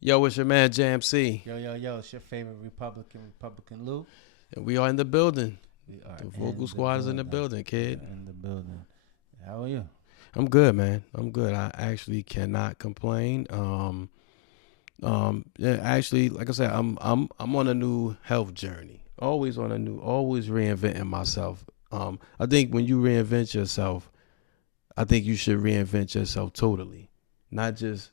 Yo, it's your man Jam C, Yo, it's your favorite Republican Lou. and we are in the building. We are The vocal in the squad is in the building. building, We kid. are in the building. How are you? I'm good, man. I'm good. I actually cannot complain. Yeah, actually, like I said, I'm on a new health journey. Always reinventing myself. I think when you reinvent yourself, I think you should reinvent yourself totally, not just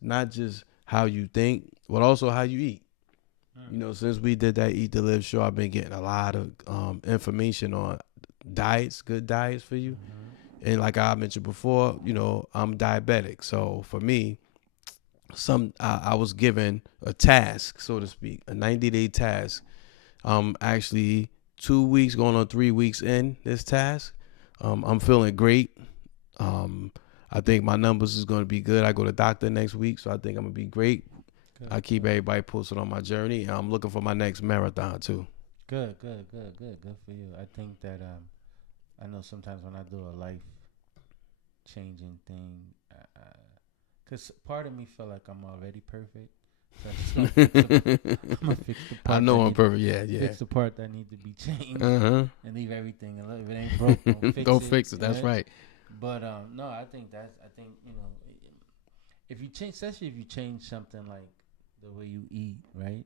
how you think, but also how you eat. Since we did that Eat to Live show, I've been getting a lot of information on diets, good diets for you. Mm-hmm. And like I mentioned before, I'm diabetic. So for me, I was given a task, so to speak, a 90-day task. Actually 2 weeks, going on 3 weeks in this task. I'm feeling great. Um, I think my numbers is going to be good. I go to doctor next week, so I think I'm going to be great. I Good, keep everybody posted on my journey. And I'm looking for my next marathon too. good for you. I think that I know sometimes when I do a life changing thing, cause part of me feel like I'm already perfect, so I'm just gonna fix I'm gonna fix the I part that know I'm need perfect. Yeah, yeah. fix the part that need to be changed Uh and leave everything. And if it ain't broke, don't huh. fix Go it. fix it. That's Right? right. But no, I think if you change, especially if you change something like the way you eat, right?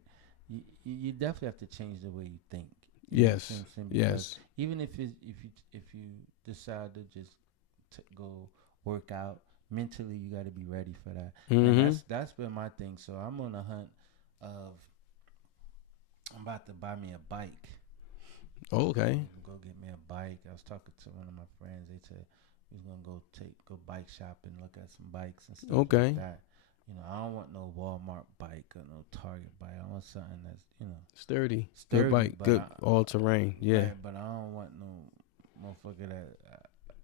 You definitely have to change the way you think. You know what Yes. I'm saying? Because Yes. even if you decide to just go work out mentally, you got to be ready for that. And Mm-hmm. that's been my thing. So I'm on a hunt of I'm about to buy me a bike. Okay. Go get me a bike. I was talking to one of my friends. They said we was gonna go bike shopping, look at some bikes and stuff like Okay. that. I don't want no Walmart bike or no Target bike. I want something that's Sturdy. Good sturdy, bike. but Good all terrain. Yeah. right, but I don't want no motherfucker that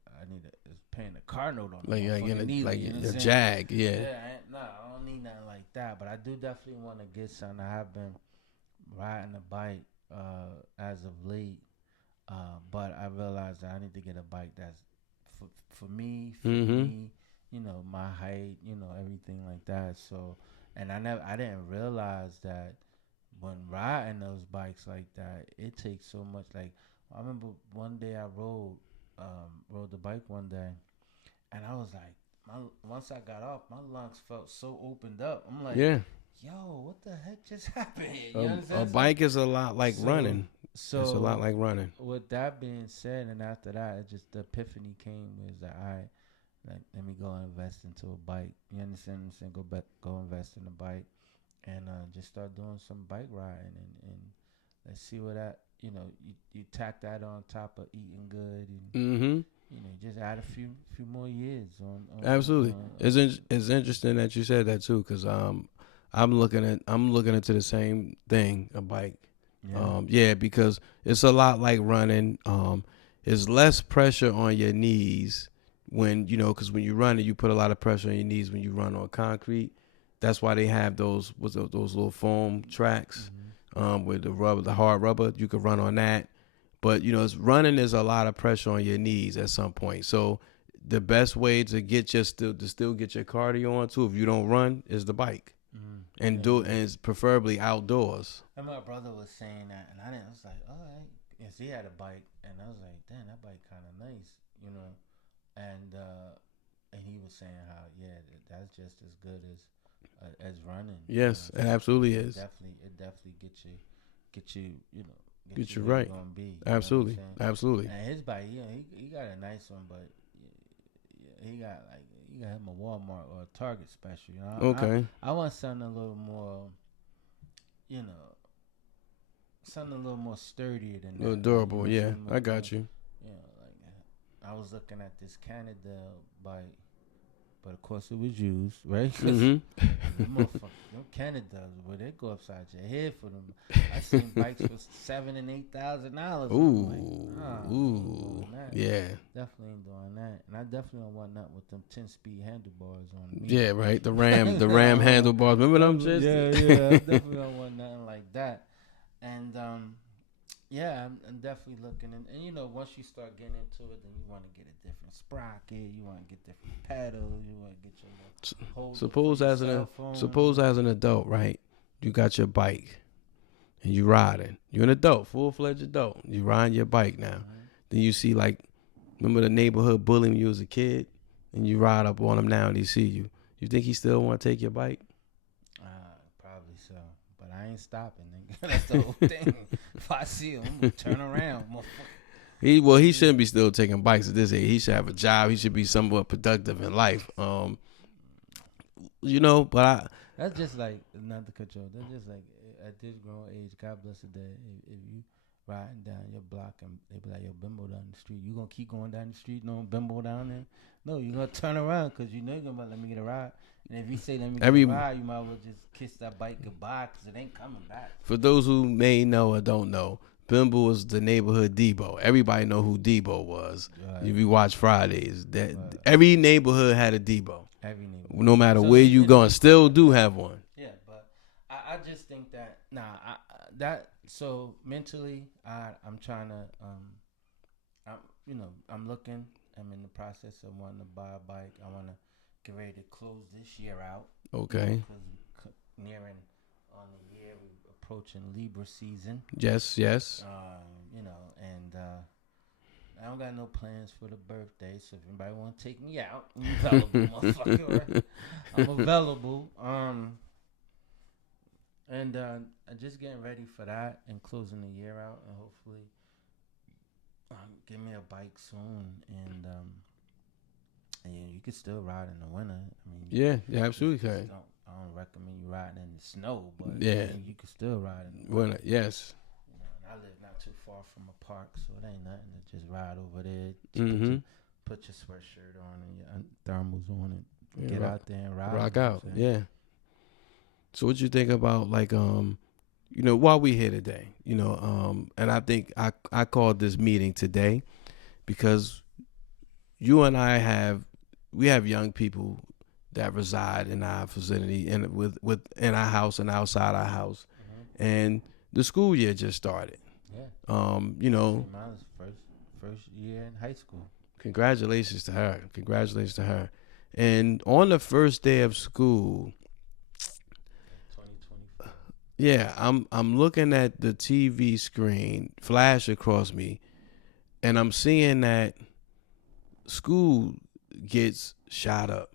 I need is paying a car note on the Like in motherfucker neither. like You know what a I'm saying? jag. Yeah. Yeah, I don't need nothing like that. But I do definitely want to get something. I have been riding a bike as of late, but I realized that I need to get a bike that's for me, fit Mm-hmm. me, my height, everything like that. So, and I didn't realize that when riding those bikes like that, it takes so much. Like I remember one day I rode the bike one day, and I was like, once I got off, my lungs felt so opened up. I'm like, Yeah. yo, what the heck just happened here? You A understand? bike is a lot like So, running. It's a lot so like running. with that being said, and after that, it just the epiphany came was that like let me go invest into a bike. You understand what I'm saying? Go invest in a bike, and just start doing some bike riding, and let's see what that you tack that on top of eating good, and Mm-hmm. just add a few more years Absolutely. It's interesting that you said that too, because I'm looking into the same thing, a bike. yeah. Yeah, because it's a lot like running. It's less pressure on your knees when because when you run it, you put a lot of pressure on your knees when you run on concrete. That's why they have those little foam tracks Mm-hmm. with the hard rubber. You could run on that, but it's running is a lot of pressure on your knees at some point. So the best way to get still get your cardio on too, if you don't run, is the bike Mm-hmm. and Yeah, do yeah. and it's preferably outdoors. And my brother was saying that, and I didn't. I was like, all right. Yes, he had a bike, and I was like, damn, that bike kind of nice. And he was saying how that's just as good as running. Yes, it absolutely It is. definitely get you get Get you you where you right. gonna be. You know what I'm Absolutely, saying? absolutely. And his bike, he got a nice one, but he got like you got him a Walmart or a Target special. Okay, I want something a little more, you know, something a little more sturdier than a little that. Like durable. Yeah, I got you. like I was looking at this Canada bike, but of course it was used, right? Because Mm-hmm. the motherfuckers, them Canada, where they go upside your head for them. I seen bikes for $7,000 and $8,000. I'm like, nah, we ain't Ooh, doing that. yeah, Definitely ain't doing that. And I definitely don't want nothing with them 10-speed handlebars on me. yeah. Right. The Ram No, handlebars. Remember them? Just yeah. I definitely don't want nothing like that. And yeah, I'm definitely looking, and once you start getting into it, then you want to get a different sprocket, you want to get different pedals, you want to get your little holder for suppose your as cell an phone. suppose as an adult, right? you got your bike and you riding. You're an adult, full-fledged adult. You riding your bike now. Then you see like, remember the neighborhood bullying when you was a kid, and you ride up on him now and he see you. You think he still want to take your bike? Probably so, but I ain't stopping. Nigga. That's the whole thing. If I see him, I'm gonna turn around, motherfucker. He shouldn't be still taking bikes at this age. He should have a job. He should be somewhat productive in life. But That's just like, not to cut you off. That's just like at this grown age. God bless the day. If you riding down your block and they be like, "Yo, bimbo down the street," you gonna keep going down the street, no bimbo down there? No, you gonna turn around because you know you're gonna let me get a ride. And if you say let me get a ride, you might as well just kiss that bike goodbye because it ain't coming back. For those who may know or don't know, Bimbo was the neighborhood Debo. Everybody know who Debo was. Right. If you watch Fridays, every neighborhood had a Debo. Every neighborhood. No matter where you going, still do have one. Yeah, but I just think that so mentally I'm trying to I'm looking. I'm in the process of wanting to buy a bike. I want to get ready to close this year out. Okay. Because nearing on the year, we're approaching Libra season. Yes. And I don't got no plans for the birthday. So if anybody want to take me out, I'm available, motherfucker. Right? I'm available. And I'm just getting ready for that and closing the year out, and hopefully get me a bike soon. And you can still ride in the winter. I mean, yeah, absolutely can. I don't recommend you riding in the snow, but you can still ride in the winter. Yes. And I live not too far from a park, so it ain't nothing to just ride over there. Put your sweatshirt on and your thermals on and get out there and ride. Rock out, yeah. So what you think about while we here today, and I think I called this meeting today because you and I have young people that reside in our vicinity and within our house and outside our house, and the school year just started. Yeah. Mine's first year in high school. Congratulations to her. And on the first day of school, 2024. Yeah, I'm looking at the TV screen flash across me, and I'm seeing that school gets shot up.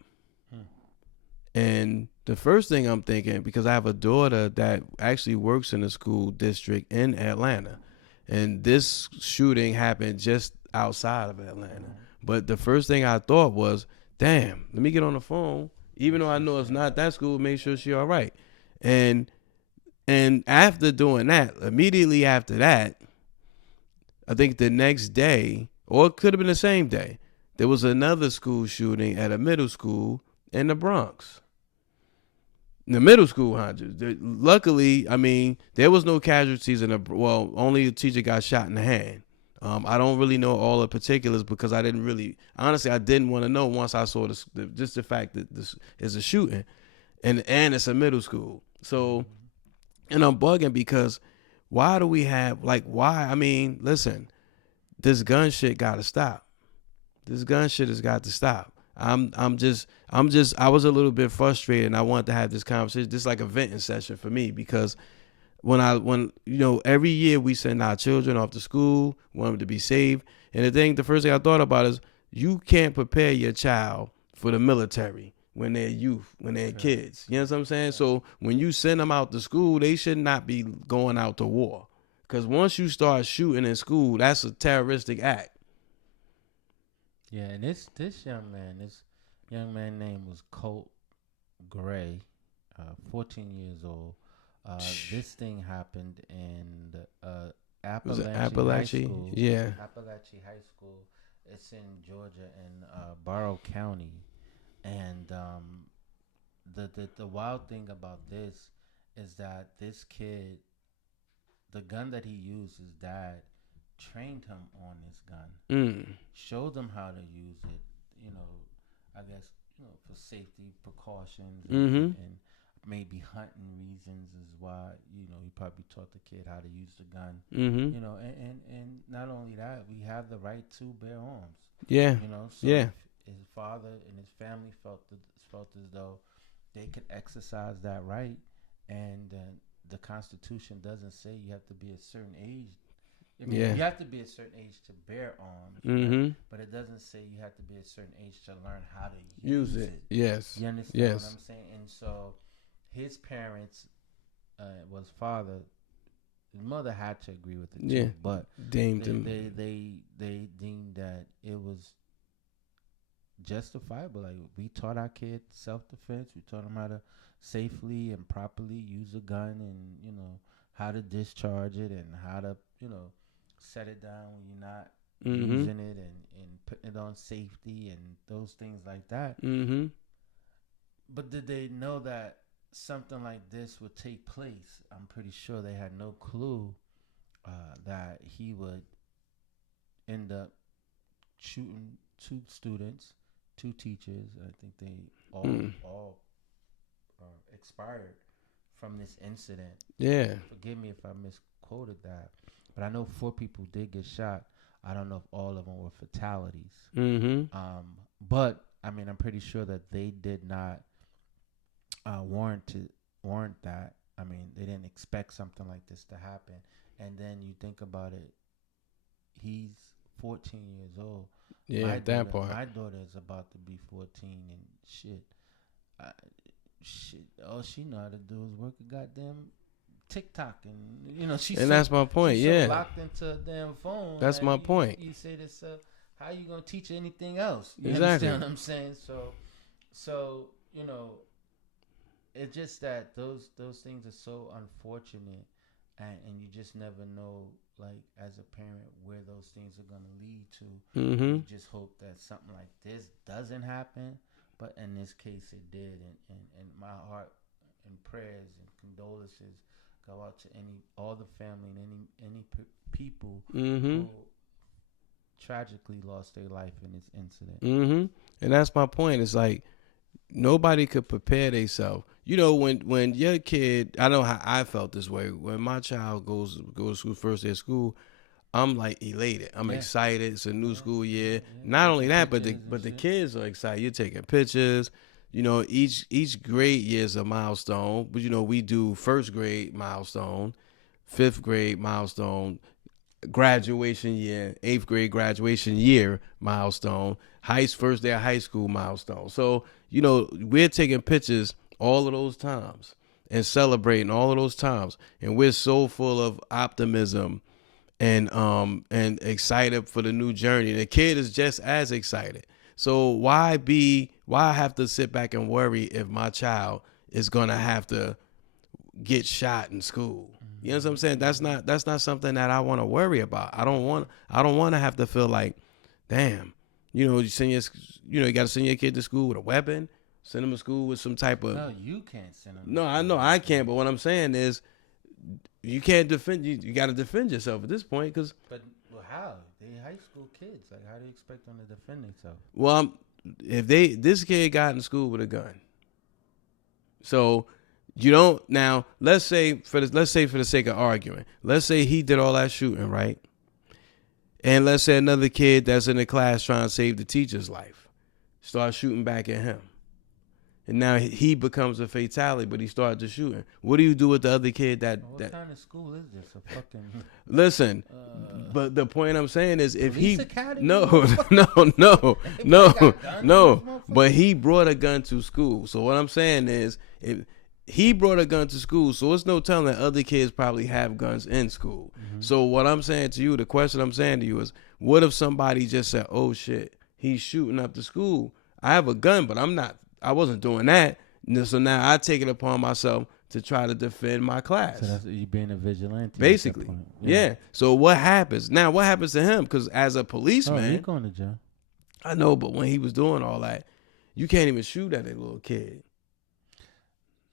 And the first thing I'm thinking, because I have a daughter that actually works in a school district in Atlanta, and this shooting happened just outside of Atlanta. But the first thing I thought was, damn, let me get on the phone, even though I know it's not that school, make sure she's all right. And after doing that, immediately after that, I think the next day, or it could have been the same day, there was another school shooting at a middle school in the Bronx. The middle school hundreds. Luckily, I mean, there was no casualties only a teacher got shot in the hand. I don't really know all the particulars because I didn't want to know once I saw just the fact that this is a shooting and it's a middle school. So, and I'm bugging because why do we have why? I mean, listen, this gun shit got to stop. This gun shit has got to stop. I was a little bit frustrated and I wanted to have this conversation. This is like a venting session for me because when every year we send our children off to school, want them to be safe. And the first thing I thought about is you can't prepare your child for the military when they're youth, when they're kids. You know what I'm saying? So when you send them out to school, they should not be going out to war. Because once you start shooting in school, that's a terroristic act. Yeah, and this young man name was Colt Gray, 14 years old. This thing happened in Appalachia? School. Yeah. Appalachia High School. It's in Georgia in Barrow County. And the wild thing about this is that this kid, the gun that he used, his dad trained him on this gun, showed him how to use it, I guess, for safety precautions and maybe hunting reasons is why, he probably taught the kid how to use the gun, and not only that, we have the right to bear arms. Yeah. So his father and his family felt as though they could exercise that right, and the Constitution doesn't say you have to be a certain age. I mean, Yeah. you have to be a certain age to bear arms, Mm-hmm. right? But it doesn't say you have to be a certain age to learn how to Use use it. it. Yes. You understand what Yes. I'm saying? And so, his parents, was father. His mother had to agree with it Yeah. too, but Deemed they him. they they they deemed that it was justifiable. Like, we taught our kids self defense. We taught them how to safely and properly use a gun, and how to discharge it, and how to set it down when you're not Mm-hmm. using it, and putting it on safety and those things like that. Mm-hmm. But did they know that something like this would take place? I'm pretty sure they had no clue that he would end up shooting two students, two teachers. I think they all expired from this incident. Yeah. Forgive me if I misquoted that, but I know 4 people did get shot. I don't know if all of them were fatalities. Mm-hmm. But I mean, I'm pretty sure that they did not warrant that. I mean, they didn't expect something like this to happen. And then you think about it, he's 14 years old. Yeah, that part. My daughter is about to be 14, and shit. Shit, all she know how to do is work a goddamn TikTok, and she's And so, that's my point. she's Yeah. so locked into a damn phone. That's that my point. You say this, how you gonna teach her anything else? You Exactly. understand what I'm saying? So it's just that those things are so unfortunate, and you just never know, like, as a parent, where those things are gonna lead to. Mm-hmm. You just hope that something like this doesn't happen, but in this case it did, and my heart and prayers and condolences go out to all the family and any people Mm-hmm. who tragically lost their life in this incident. Mm-hmm. And that's my point. It's like nobody could prepare themselves. When your kid, I know how I felt this way. When my child goes to school, first day of school, I'm like elated. I'm excited. It's a new school year. Not only that, but the kids are excited. You're taking pictures. Each grade year is a milestone. But we do first grade milestone, fifth grade milestone, graduation year, eighth grade graduation year milestone, first day of high school milestone. So we're taking pictures all of those times and celebrating all of those times, and we're so full of optimism and excited for the new journey. The kid is just as excited. So why have to sit back and worry if my child is gonna have to get shot in school? You know what I'm saying? That's not something that I want to worry about. I don't want to have to feel like, damn, you got to send your kid to school with a weapon, send them to school with some type of. No, you can't send them. No, I know I can't. But what I'm saying is, you can't defend. You got to defend yourself at this point, because. But how? They high school kids. Like, how do you expect them to defend themselves? Well, if this kid got in school with a gun, so. You don't now. Let's say for the sake of argument, let's say he did all that shooting, right? And let's say another kid that's in the class trying to save the teacher's life starts shooting back at him, and now he becomes a fatality, but he started to shooting. What do you do with the other kid What kind of school is this? A fucking listen. But the point I'm saying is, if academy? no. But he brought a gun to school. So what I'm saying is, if he brought a gun to school, so it's no telling that other kids probably have guns in school. Mm-hmm. So what I'm saying to you, the question I'm saying to you is, what if somebody just said, "Oh shit, he's shooting up the school. I have a gun, but I wasn't doing that." So now I take it upon myself to try to defend my class. So that's you being a vigilante. Basically, yeah. So what happens now? What happens to him? Because as a policeman, he's going to jail. I know, but when he was doing all that, you can't even shoot at a little kid.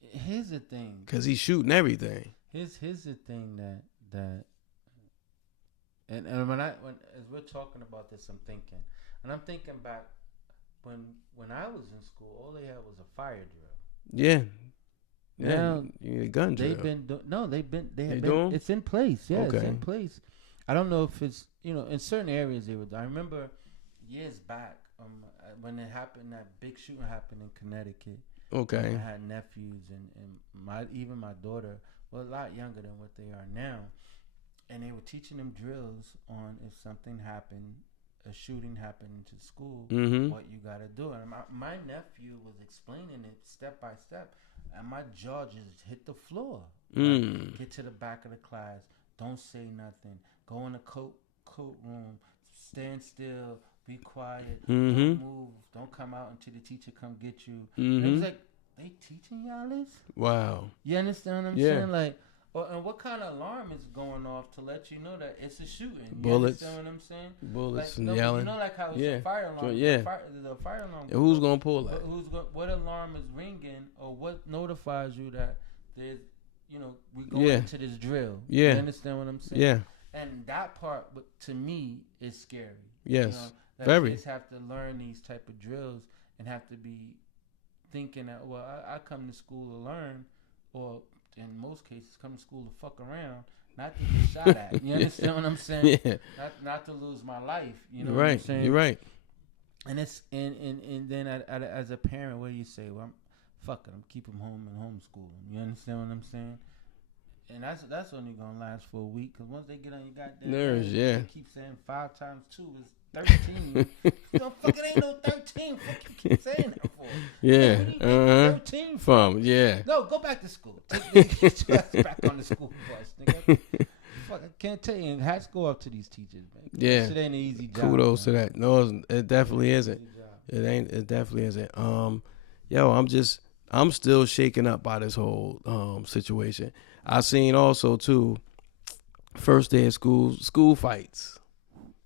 Here's the thing. Because he's shooting everything. Here's the thing that and when as we're talking about this, I'm thinking back when I was in school, all they had was a fire drill. Yeah. Now, you need a gun drill. It's in place. Yeah, okay. It's in place. I don't know if it's, in certain areas they would. I remember years back when it happened, that big shooting happened in Connecticut. Okay. I had nephews and even my daughter, well, a lot younger than what they are now, and they were teaching them drills on if something happened, a shooting happened into school, Mm-hmm. what you gotta do. And my nephew was explaining it step by step, and my jaw just hit the floor. Like, Mm. get to the back of the class, don't say nothing, go in the coat room, stand still, be quiet, don't Mm-hmm. move, don't come out until the teacher come get you. And it was Mm-hmm. like, they teaching y'all this? Wow. You understand what I'm Yeah. saying? Like, and what kind of alarm is going off to let you know that it's a shooting? You Bullets. understand what I'm saying? Like, Bullets and no, but you yelling. know, like how it's Yeah. a fire alarm. Yeah. The fire alarm. And who's gonna pull that? What alarm is ringing, or what notifies you that there's, we going Yeah. into this drill? Yeah. You understand what I'm saying? Yeah. And that part, to me, is scary. Yes. That Very. kids have to learn these type of drills and have to be thinking that, well, I come to school to learn, or in most cases come to school to fuck around, not to get shot at. You understand what I'm saying? Yeah. Not to lose my life. You know You're what I'm right. saying? You're right. And it's and then as a parent, what do you say? Well, fuck it, I'm keep him home and homeschool him. You understand what I'm saying? And that's only gonna last for a week, because once they get on your goddamn Nerves, nerves, yeah. they keep saying 5 times 2 is 13. No, fuck, it ain't no 13. Fuck, you keep saying that for? Yeah. What do you Uh-huh. 13 for? From yeah. No, go back to school. Get your ass back on the school bus, nigga. Fuck, I can't tell you. And hats go up to these teachers, man. Yeah. This shit ain't an easy job. Kudos to man. that. No, it definitely isn't. Easy job. It ain't. It definitely isn't. I'm still shaken up by this whole situation. I seen also too, first day of school fights,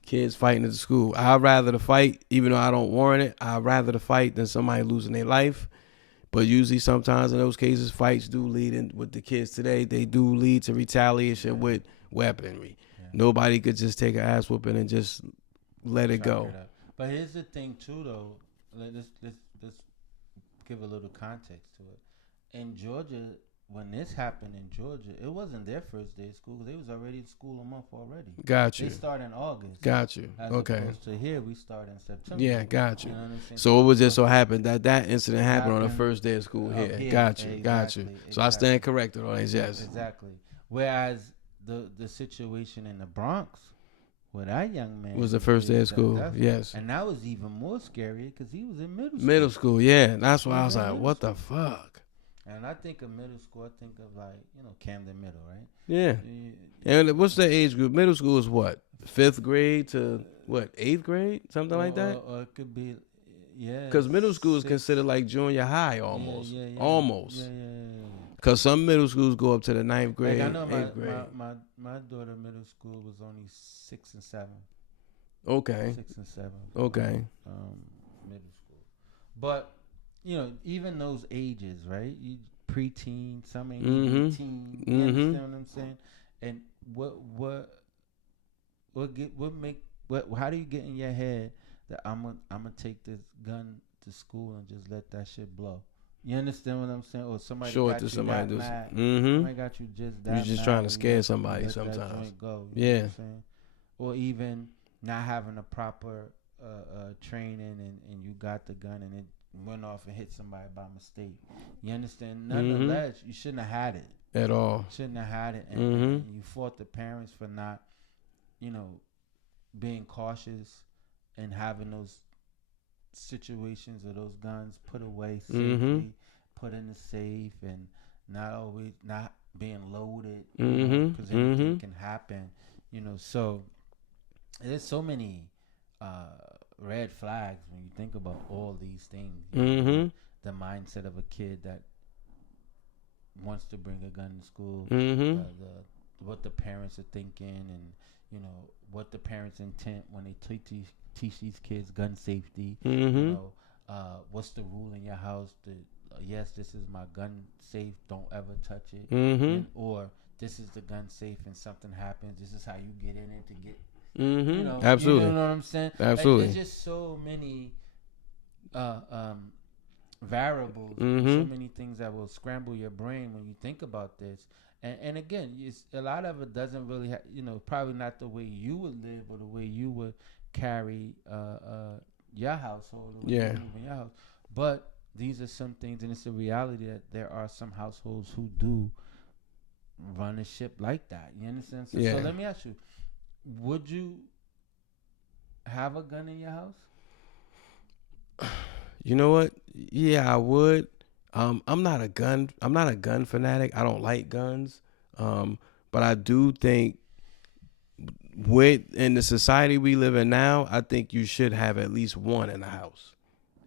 kids fighting at the school. I'd rather the fight, even though I don't warrant it. I'd rather the fight than somebody losing their life. But usually, sometimes in those cases, fights do lead in with the kids today. They do lead to retaliation with weaponry. Yeah. Nobody could just take an ass whooping and just let it Chalk go. it up. But here's the thing too, though. Let's give a little context to it. In Georgia, when this happened in Georgia, it wasn't their first day of school, because they was already in school a month already. Got They you. start in August. Got you. As Okay. opposed to here, we start in September. Yeah, got you. You know what I'm saying? So it was just so happened that incident happened on the Happened first day of school up here. here. Got you. Got you. Exactly, So I stand exactly. corrected on this. Yes. Exactly. Whereas the situation in the Bronx, where that young man Was the first day of school. Yes. and that was even more scary because he was in middle school. Middle school. Yeah. That's why I was Yeah, like, middle what the fuck? And I think of middle school, I think of Camden Middle, right? Yeah. And what's the age group? Middle school is what? 5th grade to what? 8th grade? Something like that? Or it could be, yeah. Because middle school is 6th. considered like junior high almost. Yeah. Almost. Yeah. Because some middle schools go up to the 9th grade, Like I know 8th grade. my daughter middle school was only 6 and 7. Okay. 6 and 7. Okay. Middle school. But, even those ages, right? You preteen, some ain't even teen. You understand what I'm saying? And how do you get in your head that I'm gonna take this gun to school and just let that shit blow? You understand what I'm saying? Or somebody Show it got to you somebody. that mad. Mm-hmm. Somebody got you just that You're just mad trying to and scare you somebody let that sometimes. joint go. Yeah. You know what I'm saying? Or even not having a proper training and you got the gun and it went off and hit somebody by mistake. You understand? Nonetheless, you shouldn't have had it. At all. Shouldn't have had it. And you fought the parents for not, being cautious and having those situations or those guns put away safely, put in the safe, and not being loaded, because anything can happen. So there's so many red flags when you think about all these things. The mindset of a kid that wants to bring a gun to school, what the parents are thinking, and what the parents' intent when they teach these kids gun safety. What's the rule in your house? Yes, this is my gun safe. Don't ever touch it. Or this is the gun safe, and something happens. This is how you get in it to get. Absolutely. You know what I'm saying? Absolutely. Like, there's just so many variables, so many things that will scramble your brain when you think about this. And again, a lot of it doesn't really, probably not the way you would live or the way you would carry your household, or the way you live in your house. But these are some things, and it's a reality that there are some households who do run a ship like that. You understand? So Yeah. let me ask you: would you have a gun in your house? You know what? Yeah, I would. I'm not a gun. I'm not a gun fanatic. I don't like guns. But I do think with in the society we live in now, I think you should have at least one in the house,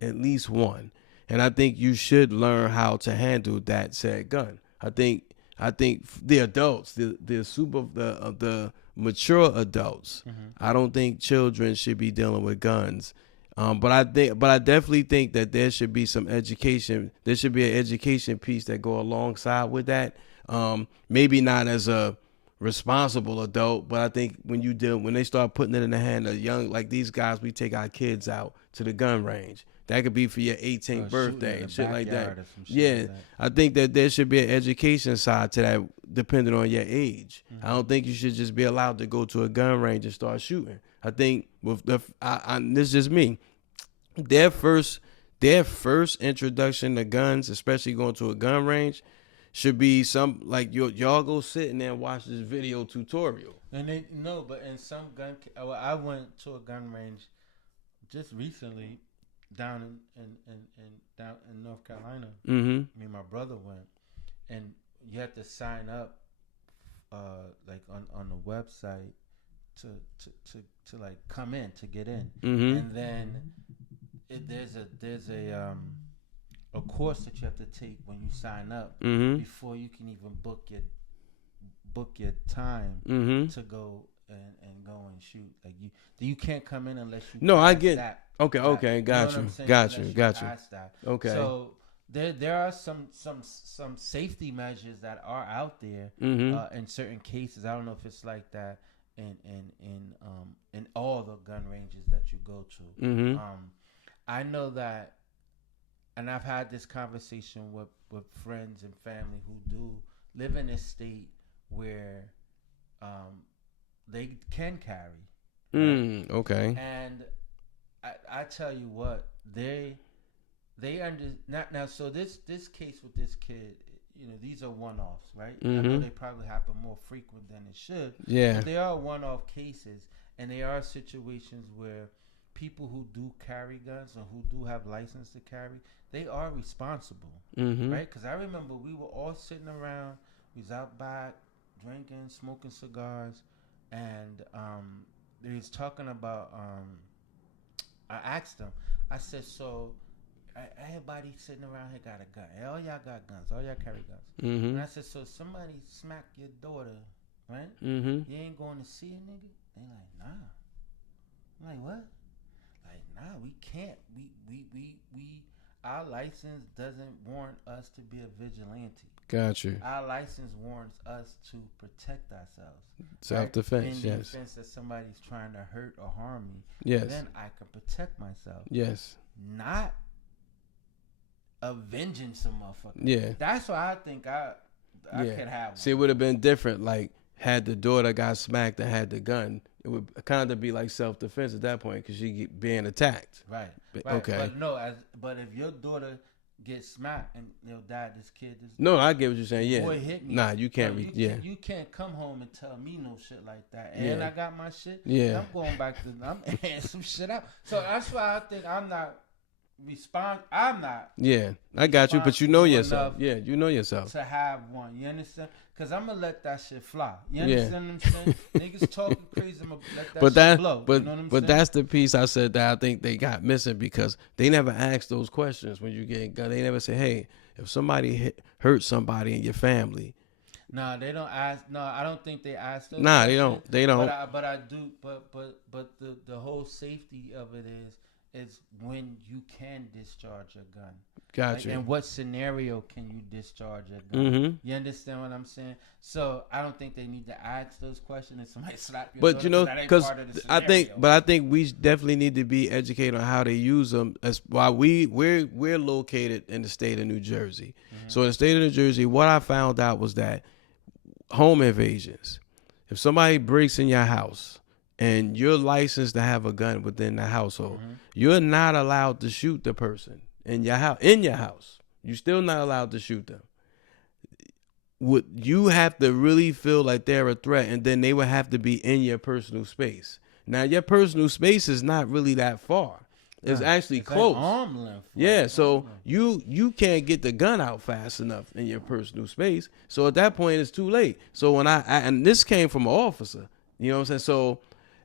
at least one, and I think you should learn how to handle that said gun. I think the adults, the mature adults. Mm-hmm. I don't think children should be dealing with guns. But I definitely think that there should be some education. There should be an education piece that go alongside with that. Maybe not as a responsible adult, but I think when they start putting it in the hand of young, like these guys, we take our kids out to the gun range. That could be for your 18th birthday and shit like that. Yeah, Like that. I think that there should be an education side to that, depending on your age. I don't think you should just be allowed to go to a gun range and start shooting. I think with this is just me. Their first introduction to guns, especially going to a gun range, should be some like y'all go sit in there and watch this video tutorial. And they no, but in some well, I went to a gun range just recently down in down in North Carolina. Mm-hmm. Me and my brother went, and you had to sign up, like on the website to to like come in to get in, Mm-hmm. and then there's a course that you have to take when you sign up Mm-hmm. before you can even book your time Mm-hmm. to go and go and shoot. Like you can't come in unless you No, I pass get. that. Okay, got You know what you, I'm saying? got you, Unless got you. pass that. Okay. So there are some safety measures that are out there Mm-hmm. in certain cases. I don't know if it's like that in all the gun ranges that you go to. Mm-hmm. I know that, and I've had this conversation with friends and family who do live in a state where they can carry. Right? Okay. And I tell you what, they under not now. So this case with this kid, these are one offs, right? I know they probably happen more frequent than it should. Yeah. But they are one off cases, and they are situations where people who do carry guns or who do have license to carry, they are responsible, right? Because I remember we were all sitting around, we was out back drinking, smoking cigars, and they was talking about. I asked them. I said, "So, everybody sitting around here got a gun. All y'all got guns. All y'all carry guns." Mm-hmm. And I said, "So somebody smack your daughter, right? Mm-hmm. You ain't going to see a nigga?" They like, "Nah." I'm like, "What?" Like, "Nah, we can't. We our license doesn't warrant us to be a vigilante. Got you. Our license warrants us to protect ourselves. Self-defense, In the yes. defense that somebody's trying to hurt or harm me, Yes. then I can protect myself. Yes. Not avenging some motherfucker. Yeah. That's why I think I Yeah. could have one. See, it would have been different. Like, had the daughter got smacked and had the gun, it would kind of be like self-defense at that point because she being attacked. Right. But, Right. okay. But no, but if your daughter gets smacked and dad, this No, I get what you're saying. Yeah. boy hit me. Nah, you can't. You can't come home and tell me no shit like that. And Yeah. I got my shit. Yeah. I'm going back to I'm airing some shit out. So that's why I think I'm not. Yeah, I got you, but you know responsible yourself. enough Yeah, you know yourself. to have one. You understand? Because I'm gonna let that shit fly. You Yeah. understand what I'm saying? Niggas talking crazy, I'm gonna let that But shit blow. but You know what I'm but saying? that's the piece I said that I think they got missing because they never ask those questions when you get gun. They never say, hey, if somebody hurt somebody in your family. No, they don't ask. No, I don't think they ask those Nah, questions. they don't. But I do. But the whole safety of it is when you can discharge your gun. Got you. And what scenario can you discharge your gun? Mm-hmm. You understand what I'm saying? So I don't think they need to ask those questions if somebody slap your But daughter, you know, that ain't because part of the I scenario. think we definitely need to be educated on how they use them. As while we're located in the state of New Jersey. So in the state of New Jersey, what I found out was that home invasions. If somebody breaks in your house and you're licensed to have a gun within the household, you're not allowed to shoot the person in your house, you still not allowed to shoot them. Would you have to really feel like they're a threat, and then they would have to be in your personal space. Now your personal space is not really that far. It's actually close. Like arm length. Yeah, so you can't get the gun out fast enough in your personal space. So at that point, it's too late. So when I and this came from an officer, you know what I'm saying?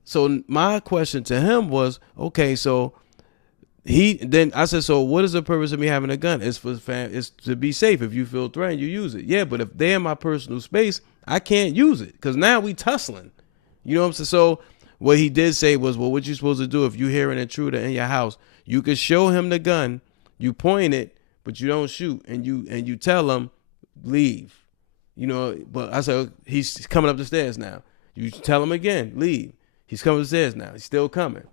So my question to him was, okay, so I said, so what is the purpose of me having a gun? It's it's to be safe. If you feel threatened, you use it. Yeah, but if they're in my personal space, I can't use it because now we tussling. You know what I'm saying? So what he did say was, well, what you supposed to do if you hear an intruder in your house? You could show him the gun, you point it, but you don't shoot, and you tell him leave. You know, but I said he's coming up the stairs now. You tell him again, leave. He's coming upstairs now. He's still coming.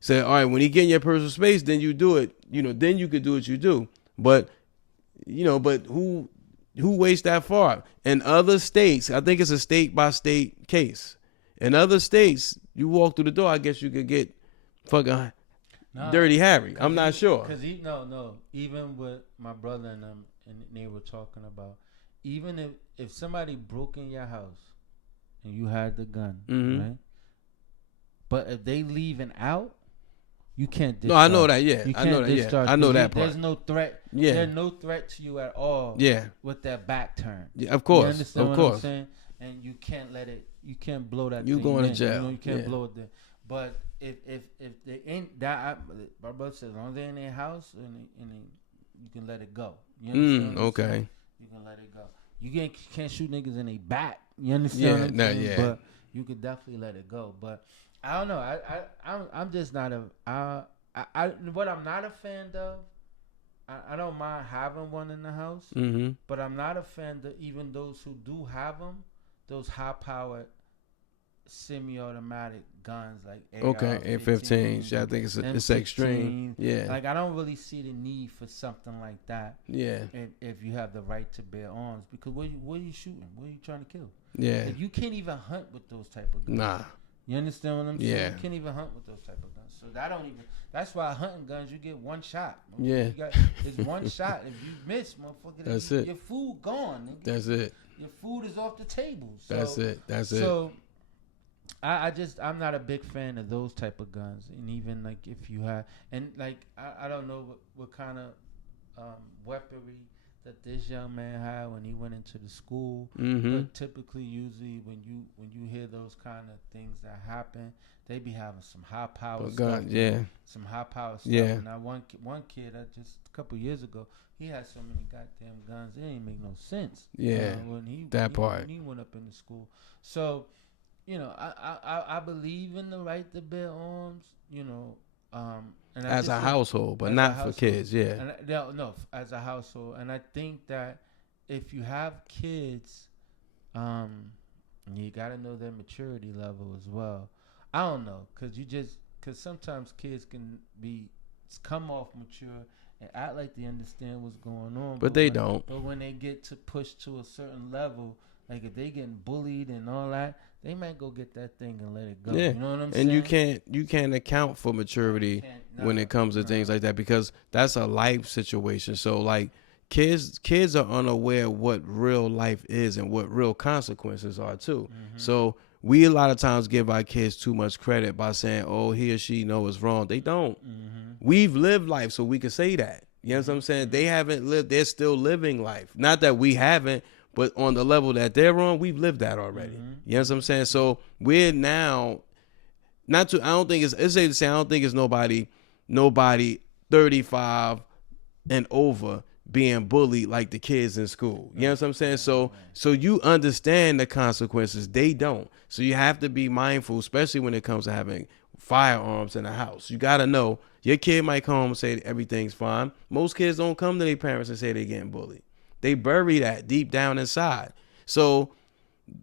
Say, all right, when he get in your personal space, then you do it. You know, then you could do what you do. But, you know, but who waits that far? In other states, I think it's a state by state case. In other states, you walk through the door, I guess you could get fucking Dirty Harry. I'm not sure. Because even with my brother and them, and they were talking about, even if somebody broke in your house and you had the gun, right? But if they leaving out, you can't discharge. No, I know that. Yeah, I know that. Yeah, I know that part. There's no threat. Yeah, there's no threat to you at all. Yeah, with that back turn. Yeah, of course. You understand what I'm saying? And you can't let it. You can't blow that. You thing going in. to jail? You know, you can't blow it there. But if they ain't that, my brother says, as long as they're in their house and you can let it go. You understand? Okay. You can let it go. You can't shoot niggas in their back. You understand? Yeah, yeah. But you could definitely let it go. But I don't know. I'm just not a. What I'm not a fan of, I don't mind having one in the house, but I'm not a fan of even those who do have them, those high-powered semi-automatic guns like AR-15s. Yeah, I think it's extreme. Yeah, like I don't really see the need for something like that. Yeah, if you have the right to bear arms, because what are you shooting? What are you trying to kill? Yeah, if you can't even hunt with those type of guns. Nah. You understand what I'm saying? Yeah. You can't even hunt with those type of guns. So that's why hunting guns, you get one shot. Yeah. It's one shot. If you miss, motherfucker, that's it. Your food gone. Nigga. That's it. Your food is off the table. So, that's it. So I'm not a big fan of those type of guns. And even like if you have, and like, I don't know what kind of weaponry that this young man had when he went into the school, but typically, usually when you hear those kind of things that happen, they be having some high power stuff. Some high power stuff. Yeah. And one kid that just a couple years ago, he had so many goddamn guns, it didn't make no sense. Yeah. When he went up in the school, so you know, I believe in the right to bear arms. You know. And as a household, but not for kids, yeah. And no, as a household, and I think that if you have kids, you got to know their maturity level as well. I don't know, because sometimes kids can come off mature and act like they understand what's going on, but they don't. But when they get to push to a certain level, like if they getting bullied and all that, they might go get that thing and let it go. Yeah. You know what I'm saying? And you can't account for maturity when it comes to things like that, because that's a life situation. So like kids are unaware of what real life is and what real consequences are too. So we a lot of times give our kids too much credit by saying, oh, he or she know it's wrong. They don't. We've lived life, so we can say that. You know what I'm saying? They haven't lived. They're still living life. Not that we haven't. But on the level that they're on, we've lived that already. You know what I'm saying? So we're now I don't think it's safe to say I don't think it's nobody 35 and over being bullied like the kids in school. You know what I'm saying? So you understand the consequences. They don't. So you have to be mindful, especially when it comes to having firearms in the house. You got to know your kid might come home and say everything's fine. Most kids don't come to their parents and say they're getting bullied. They bury that deep down inside. So,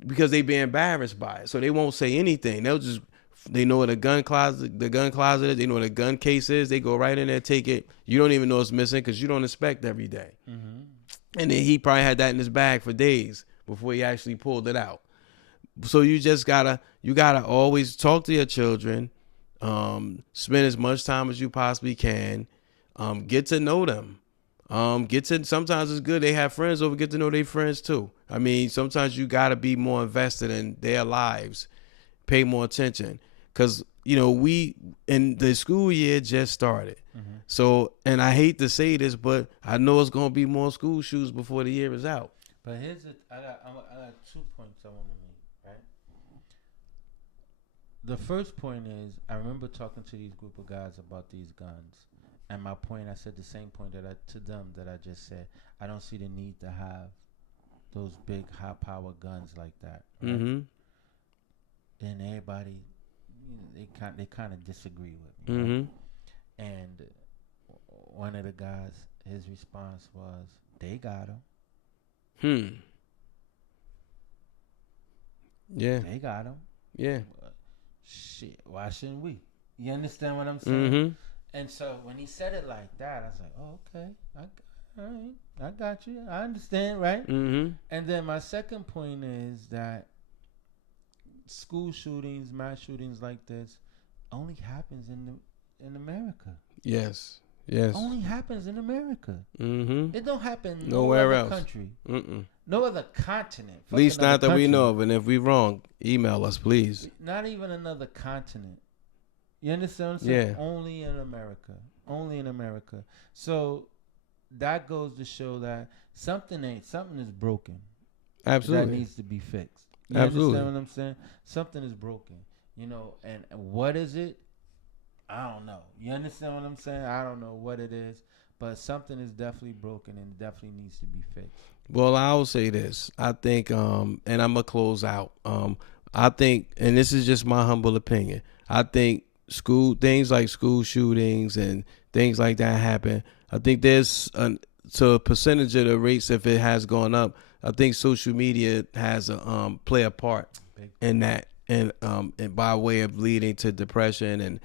because they be embarrassed by it. So they won't say anything. They know what the gun closet is. They know what a gun case is. They go right in there, take it. You don't even know it's missing because you don't inspect every day. And then he probably had that in his bag for days before he actually pulled it out. So you gotta always talk to your children. Spend as much time as you possibly can. Get to know them. Sometimes it's good they have friends over. Get to know their friends too. I mean, sometimes you gotta be more invested in their lives, pay more attention, because we in the school year just started. Mm-hmm. So, and I hate to say this, but I know it's gonna be more school shootings before the year is out. But I got 2 points I want to make. Right. The first point is I remember talking to these group of guys about these guns, and my point I said the same point to them that I just said. I don't see the need to have those big high power guns like that. Right? Mm-hmm. And everybody, they kind of disagree with me. Mm-hmm. Right? And one of the guys, his response was, "They got him. Yeah. They got him. Yeah. Shit, why shouldn't we?" You understand what I'm saying? Mm-hmm. And so when he said it like that, I was like, "Oh, okay, all right, I got you. I understand, right?" Mm-hmm. And then my second point is that school shootings, mass shootings like this, only happens in America. Yes. Yes. Only happens in America. Mm-hmm. It don't happen Nowhere no other else. country, Mm-mm. no other continent. At least not that we country. know of. And if we wrong, email us, please. Not even another continent. You understand what I'm saying? Yeah. Only in America. Only in America. So that goes to show that something is broken. Absolutely. That needs to be fixed. You Absolutely. understand what I'm saying? Something is broken. And what is it? I don't know. You understand what I'm saying? I don't know what it is, but something is definitely broken and definitely needs to be fixed. Well, I'll say this. I think, and I'm gonna close out. I think, and this is just my humble opinion. I think things like school shootings and things like that happen. I think there's a percentage of the rates, if it has gone up. I think social media has a play a part in that, and by way of leading to depression and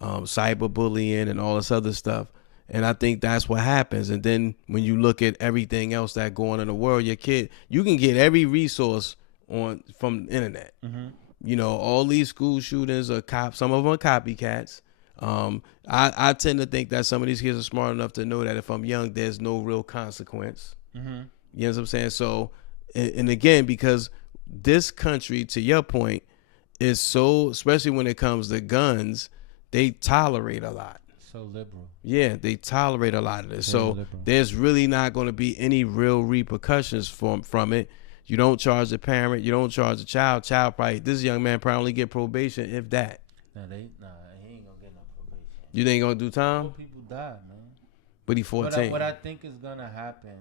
cyberbullying and all this other stuff. And I think that's what happens. And then when you look at everything else that's going on in the world, you can get every resource from the internet. Mm-hmm. All these school shootings are some of them are copycats. I tend to think that some of these kids are smart enough to know that if I'm young, there's no real consequence. Mm-hmm. You know what I'm saying? So, and again, because this country, to your point, is so, especially when it comes to guns, they tolerate a lot. So liberal. Yeah, they tolerate a lot of this. So liberal. There's really not going to be any real repercussions from it. You don't charge the parent. You don't charge the child. This young man probably get probation, if that. He ain't gonna get no probation. You think gonna do time? More people die, man. But he 14. What I think is gonna happen,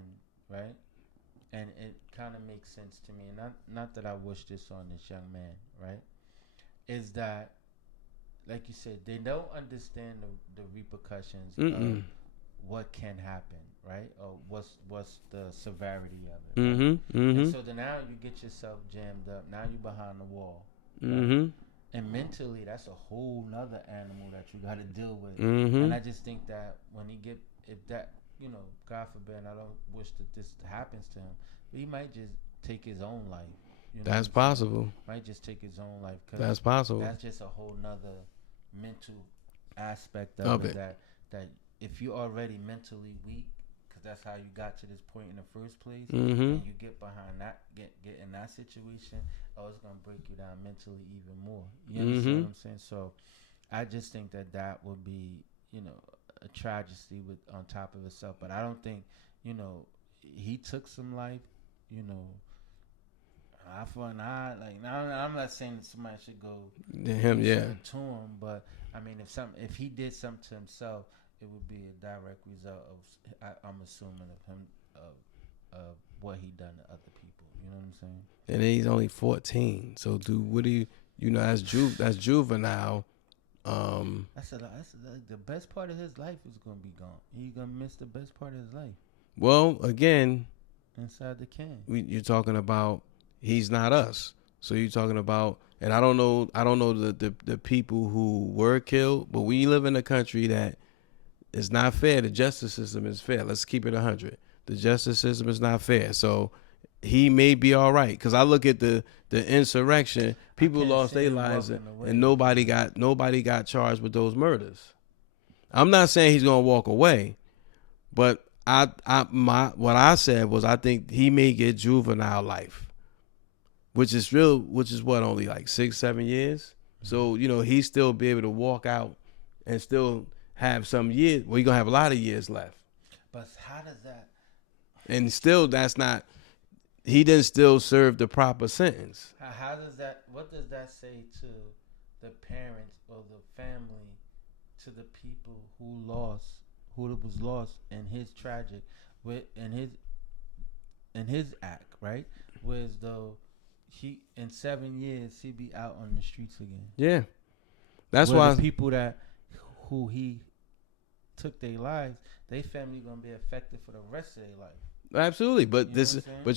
right? And it kind of makes sense to me. Not that I wish this on this young man, right? Is that, like you said, they don't understand the repercussions of what can happen, right? Or what's the severity of it. Mm-hmm. Right? Mm-hmm. And so then now you get yourself jammed up. Now you're behind the wall. Right? Mm-hmm. And mentally, that's a whole nother animal that you got to deal with. Mm-hmm. And I just think that if that, God forbid, and I don't wish that this happens to him, but he might just take his own life. That's possible. Might just take his own life. That's possible. That's just a whole nother mental aspect of it. That if you're already mentally weak, because that's how you got to this point in the first place, and you get behind that, get in that situation, it's gonna break you down mentally even more. You understand what I'm saying? So, I just think that would be, a tragedy on top of itself. But I don't think, he took some life, eye for an eye. Like, I'm not saying that somebody should go to him, to him, but I mean, if he did something to himself, it would be a direct result of, I'm assuming, of him of what he done to other people. You know what I'm saying? And he's only 14. So, that's juvenile. That's the best part of his life is gonna be gone. He's gonna miss the best part of his life. Well, again, inside the can. You're talking about he's not us. So you're talking about, and I don't know the people who were killed, but we live in a country that is not fair. The justice system is fair. Let's keep it 100. The justice system is not fair. So he may be all right. Because I look at the insurrection, people lost their lives, and nobody got charged with those murders. I'm not saying he's gonna walk away, but what I said was I think he may get juvenile life, which is what, only like 6-7 years. So he still be able to walk out and still have some years. Well, you're gonna have a lot of years left. But how does that? And still, that's not. He didn't still serve the proper sentence. How does that? What does that say to the parents or the family, to the people who was lost in his tragic, in his act, right? Whereas though he in 7 years he be out on the streets again. Yeah, that's where why the people who he took their lives, their family gonna be affected for the rest of their life. Absolutely, but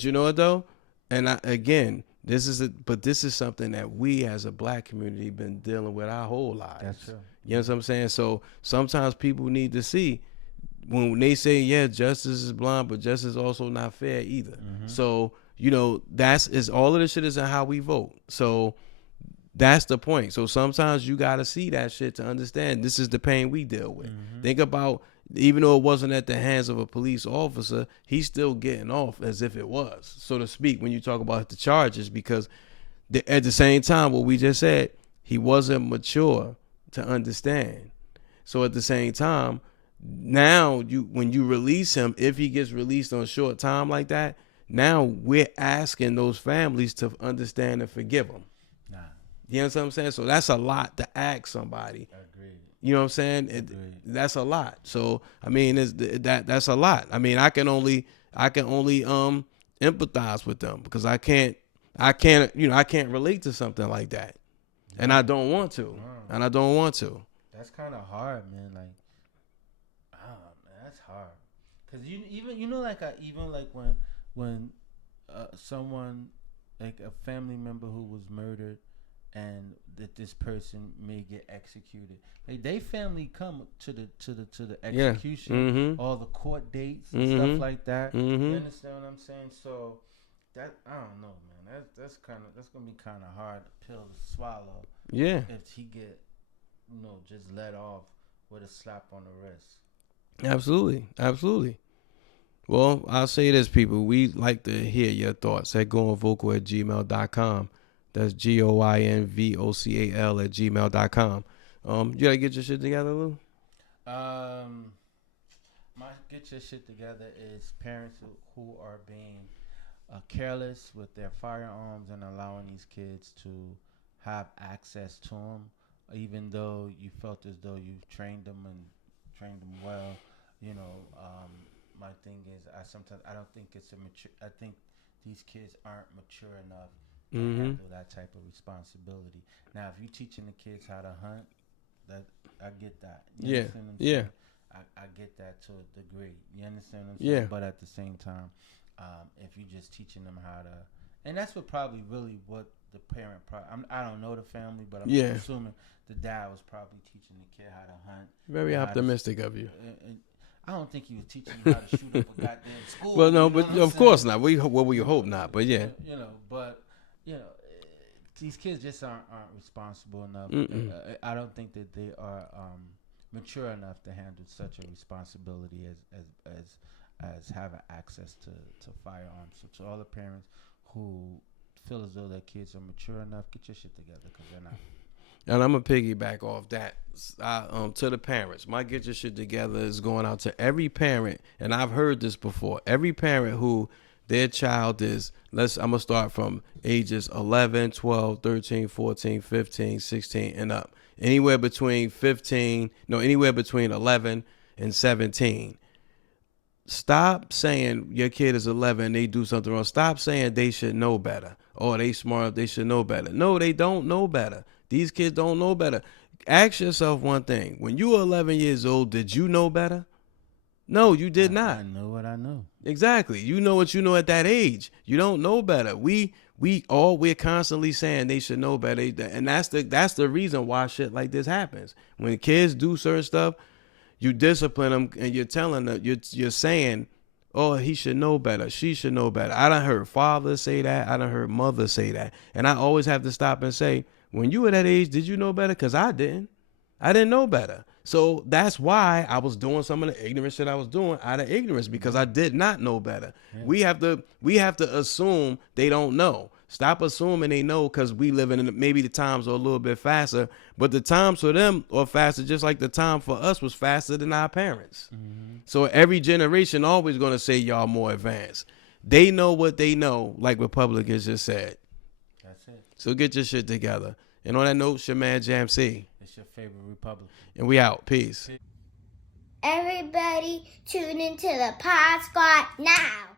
you know what though, and this is something that we as a black community been dealing with our whole lives. That's true. You know what I'm saying? So sometimes people need to see when they say, yeah, justice is blind, but justice is also not fair either. Mm-hmm. So that's all of this shit is in how we vote. So that's the point. So sometimes you got to see that shit to understand this is the pain we deal with. Mm-hmm. Think about, even though it wasn't at the hands of a police officer, he's still getting off as if it was, so to speak, when you talk about the charges, because at the same time, what we just said, he wasn't mature to understand. So at the same time, now when you release him, if he gets released on short time like that, now we're asking those families to understand and forgive him. Nah. You know what I'm saying? So that's a lot to ask somebody. I agree. You know what I'm saying? That's a lot. So I mean, that's a lot. I mean, I can only empathize with them because I can't relate to something like that, and I don't want to, That's kind of hard, man. Like, man, that's hard. Cause when someone, like a family member who was murdered, and that this person may get executed, like they family come to the execution, all the court dates and stuff like that. You understand what I'm saying? So that, I don't know, man. That's gonna be kind of hard pill to swallow. Yeah. If he get, just let off with a slap on the wrist. Absolutely. Well, I'll say this, people. We like to hear your thoughts at goinvocal@gmail.com. That's GOINVOCAL@gmail.com. You gotta get your shit together, Lou? My get your shit together is parents who are being careless with their firearms and allowing these kids to have access to them, even though you felt as though you trained them well. My thing is, I don't think it's I think these kids aren't mature enough to handle that type of responsibility. Now, if you're teaching the kids how to hunt, that I get that. You understand what I'm saying? I get that to a degree. You understand what I'm saying? But at the same time, if you're just teaching them how to, and that's what the parent. I don't know the family, but I'm assuming the dad was probably teaching the kid how to hunt. Very optimistic of you. I don't think he was teaching you how to shoot up a goddamn school. Well, no, but of course not. We hope not. But yeah, these kids just aren't responsible enough. I don't think that they are mature enough to handle such a responsibility as having access to firearms. So to all the parents who feel as though their kids are mature enough, get your shit together, because they're not. And I'm going to piggyback off that. To the parents, my get your shit together is going out to every parent, and I've heard this before, every parent who their child is, I'm going to start from ages 11, 12, 13, 14, 15, 16, and up. Anywhere between 11 and 17. Stop saying your kid is 11 and they do something wrong. Stop saying they should know better. Oh, they smart, they should know better. No, they don't know better. These kids don't know better. Ask yourself one thing. When you were 11 years old, did you know better? No, you did not. I know what I know. Exactly. You know what you know at that age. You don't know better. We're constantly saying they should know better, and that's the reason why shit like this happens. When kids do certain stuff, you discipline them and you're telling them, you're saying, oh, he should know better, she should know better. I done heard fathers say that. I done heard mothers say that, and I always have to stop and say, when you were that age, did you know better? Because I didn't know better. So that's why I was doing some of the ignorant shit I was doing out of ignorance, because I did not know better. Yeah. We have to assume they don't know. Stop assuming they know, because we live in maybe the times are a little bit faster, but the times for them are faster, just like the time for us was faster than our parents. So every generation always going to say y'all more advanced. They know what they know, like Republicans just said. That's it. So get your shit together. And on that note, it's your man Jam C. It's your favorite Republican. And we out. Peace. Everybody tune into the Pod Squad now.